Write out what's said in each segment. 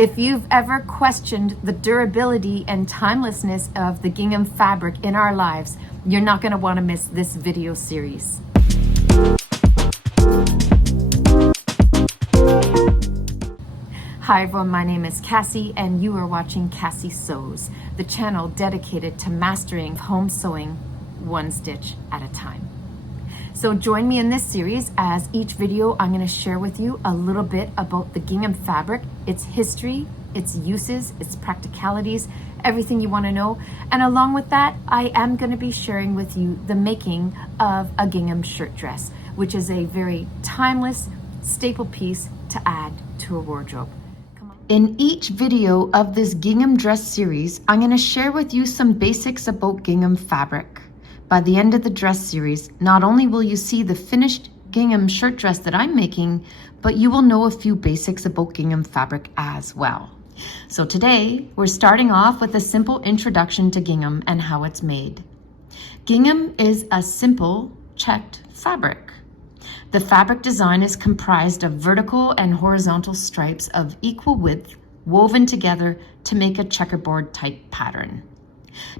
If you've ever questioned the durability and timelessness of the gingham fabric in our lives, you're not going to want to miss this video series. Hi everyone, my name is Cassie and you are watching Cassie Sews, the channel dedicated to mastering home sewing one stitch at a time. So join me in this series as each video I'm going to share with you a little bit about the gingham fabric, its history, its uses, its practicalities, everything you want to know. And along with that, I am going to be sharing with you the making of a gingham shirt dress, which is a very timeless staple piece to add to a wardrobe. In each video of this gingham dress series, I'm going to share with you some basics about gingham fabric. By the end of the dress series, not only will you see the finished gingham shirt dress that I'm making, but you will know a few basics about gingham fabric as well. So today, we're starting off with a simple introduction to gingham and how it's made. Gingham is a simple checked fabric. The fabric design is comprised of vertical and horizontal stripes of equal width woven together to make a checkerboard type pattern.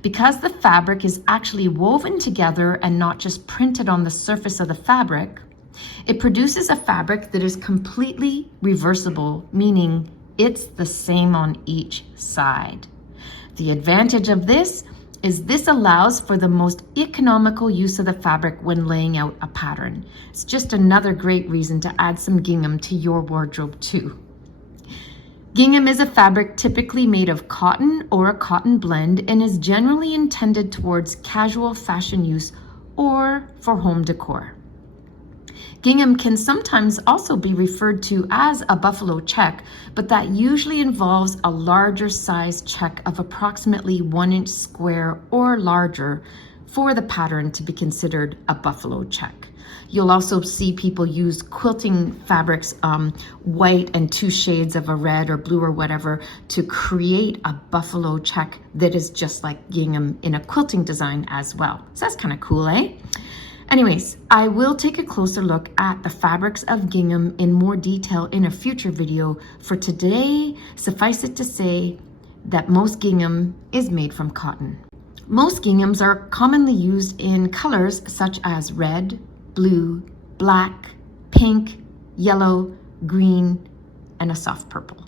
Because the fabric is actually woven together and not just printed on the surface of the fabric, it produces a fabric that is completely reversible, meaning it's the same on each side. The advantage of this is this allows for the most economical use of the fabric when laying out a pattern. It's just another great reason to add some gingham to your wardrobe too. Gingham is a fabric typically made of cotton or a cotton blend and is generally intended towards casual fashion use or for home decor. Gingham can sometimes also be referred to as a buffalo check, but that usually involves a larger size check of approximately 1 inch square or larger for the pattern to be considered a buffalo check. You'll also see people use quilting fabrics, white and 2 shades of a red or blue or whatever, to create a buffalo check that is just like gingham in a quilting design as well. So that's kind of cool, eh? Anyways, I will take a closer look at the fabrics of gingham in more detail in a future video. For today, suffice it to say that most gingham is made from cotton. Most ginghams are commonly used in colors such as red, blue, black, pink, yellow, green, and a soft purple.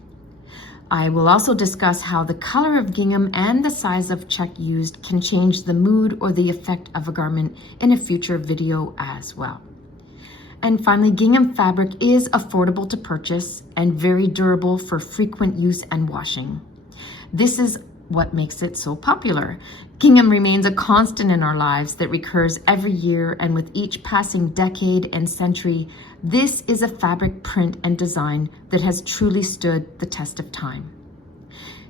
I will also discuss how the color of gingham and the size of check used can change the mood or the effect of a garment in a future video as well. And finally, gingham fabric is affordable to purchase and very durable for frequent use and washing. This is what makes it so popular. Gingham remains a constant in our lives that recurs every year, and with each passing decade and century, this is a fabric print and design that has truly stood the test of time.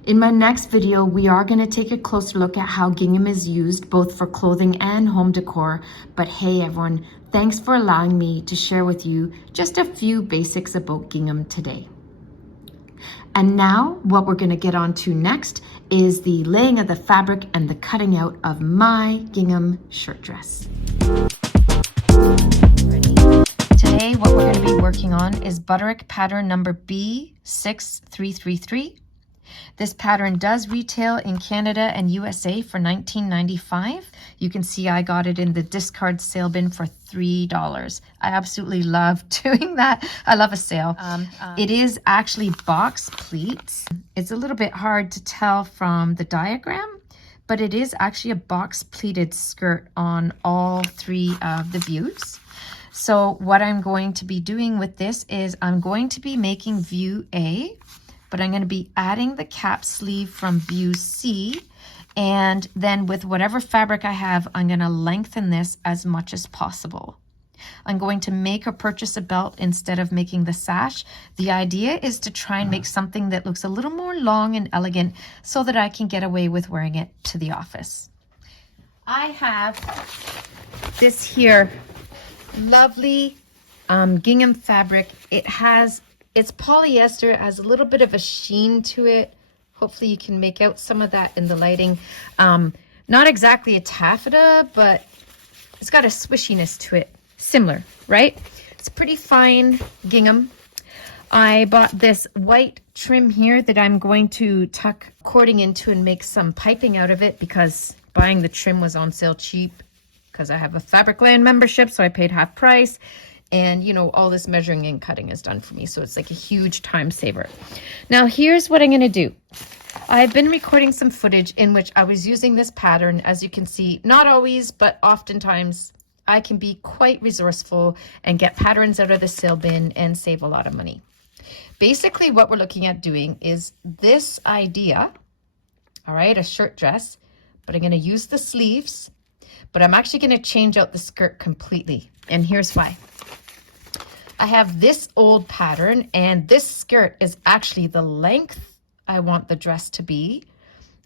In my next video, we are going to take a closer look at how gingham is used both for clothing and home decor. But hey everyone, thanks for allowing me to share with you just a few basics about gingham today. And now what we're going to get on to next is the laying of the fabric and the cutting out of my gingham shirt dress. Today what we're going to be working on is Butterick pattern number B6333. This pattern does retail in Canada and USA for $19.95. You can see I got it in the discard sale bin for $3. I absolutely love doing that. I love a sale. It is actually box pleats. It's a little bit hard to tell from the diagram, but it is actually a box pleated skirt on all 3 of the views. So what I'm going to be doing with this is I'm going to be making view A, but I'm going to be adding the cap sleeve from view C, and then with whatever fabric I have, I'm going to lengthen this as much as possible. I'm going to make or purchase a belt instead of making the sash. The idea is to try and make something that looks a little more long and elegant so that I can get away with wearing it to the office. I have this here lovely gingham fabric. It's polyester, has a little bit of a sheen to it. Hopefully you can make out some of that in the lighting. Not exactly a taffeta, but it's got a swishiness to it. Similar, right? It's pretty fine gingham. I bought this white trim here that I'm going to tuck cording into and make some piping out of it, because buying the trim was on sale cheap because I have a Fabric Land membership, so I paid half price. And you know, all this measuring and cutting is done for me, so it's like a huge time saver. Now here's what I'm going to do. I've been recording some footage in which I was using this pattern. As you can see, not always, but oftentimes I can be quite resourceful and get patterns out of the sale bin and save a lot of money. Basically what we're looking at doing is this idea, all right, a shirt dress, but I'm going to use the sleeves, but I'm actually going to change out the skirt completely. And here's why. I have this old pattern, and this skirt is actually the length I want the dress to be.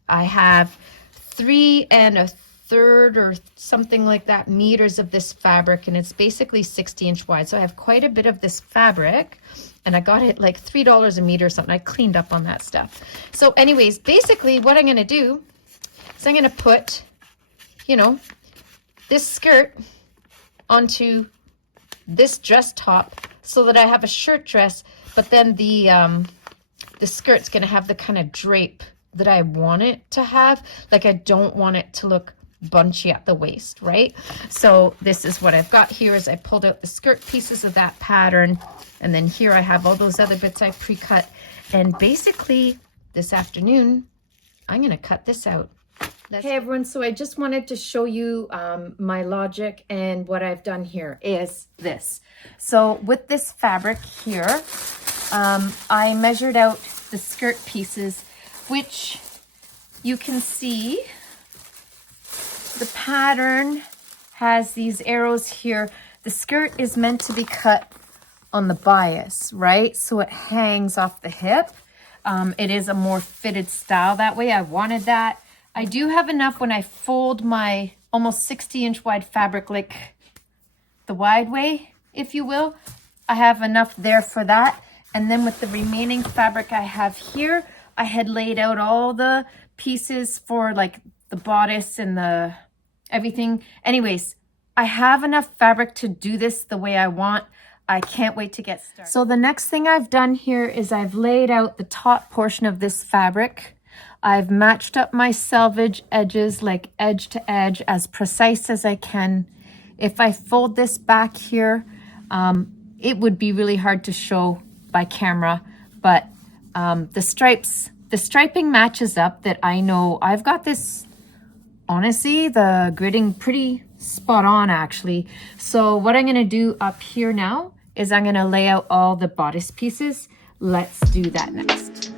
I have 3 1/3 or something like that meters of this fabric, and it's basically 60-inch wide. So I have quite a bit of this fabric, and I got it like $3 a meter or something. I cleaned up on that stuff. So anyways, basically what I'm going to do is I'm going to put, you know, this skirt onto this dress top so that I have a shirt dress, but then the skirt's going to have the kind of drape that I want it to have. Like, I don't want it to look bunchy at the waist, right? So this is what I've got here. Is I pulled out the skirt pieces of that pattern, and then here I have all those other bits I pre-cut. And basically this afternoon I'm going to cut this out. Hey everyone, so I just wanted to show you my logic, and what I've done here is this. So with this fabric here, I measured out the skirt pieces, which you can see the pattern has these arrows here. The skirt is meant to be cut on the bias, right? So it hangs off the hip. It is a more fitted style that way. I wanted that. I do have enough when I fold my almost 60-inch wide fabric, like the wide way, if you will. I have enough there for that. And then with the remaining fabric I have here, I had laid out all the pieces for like the bodice and the everything. Anyways, I have enough fabric to do this the way I want. I can't wait to get started. So the next thing I've done here is I've laid out the top portion of this fabric. I've matched up my selvage edges, like edge to edge, as precise as I can. If I fold this back here, it would be really hard to show by camera, but the striping matches up. That I know I've got this, honestly, the gridding pretty spot on actually. So what I'm going to do up here now is I'm going to lay out all the bodice pieces. Let's do that next.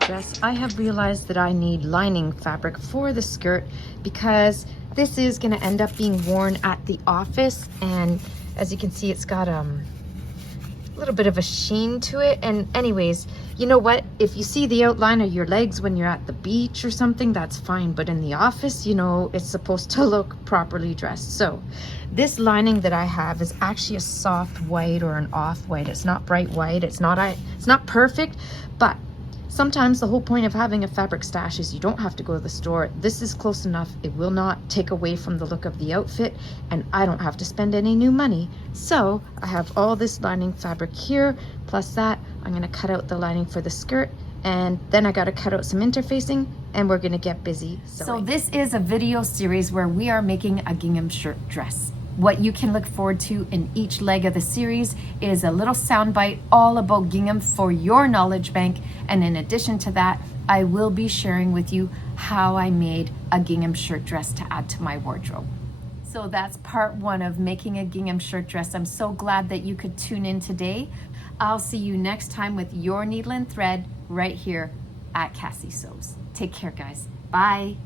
Dress, I have realized that I need lining fabric for the skirt, because this is going to end up being worn at the office, and as you can see, it's got a little bit of a sheen to it. And anyways, you know what, if you see the outline of your legs when you're at the beach or something, that's fine, but in the office, you know, it's supposed to look properly dressed. So this lining that I have is actually a soft white or an off white. It's not bright white. It's not perfect, but Sometimes the whole point of having a fabric stash is you don't have to go to the store. This is close enough. It will not take away from the look of the outfit, and I don't have to spend any new money. So I have all this lining fabric here, plus that I'm gonna cut out the lining for the skirt, and then I gotta cut out some interfacing, and we're gonna get busy sewing. So this is a video series where we are making a gingham shirt dress. What you can look forward to in each leg of the series is a little soundbite all about gingham for your knowledge bank. And in addition to that, I will be sharing with you how I made a gingham shirt dress to add to my wardrobe. So that's part 1 of making a gingham shirt dress. I'm so glad that you could tune in today. I'll see you next time with your needle and thread right here at Cassie Sews. Take care, guys. Bye.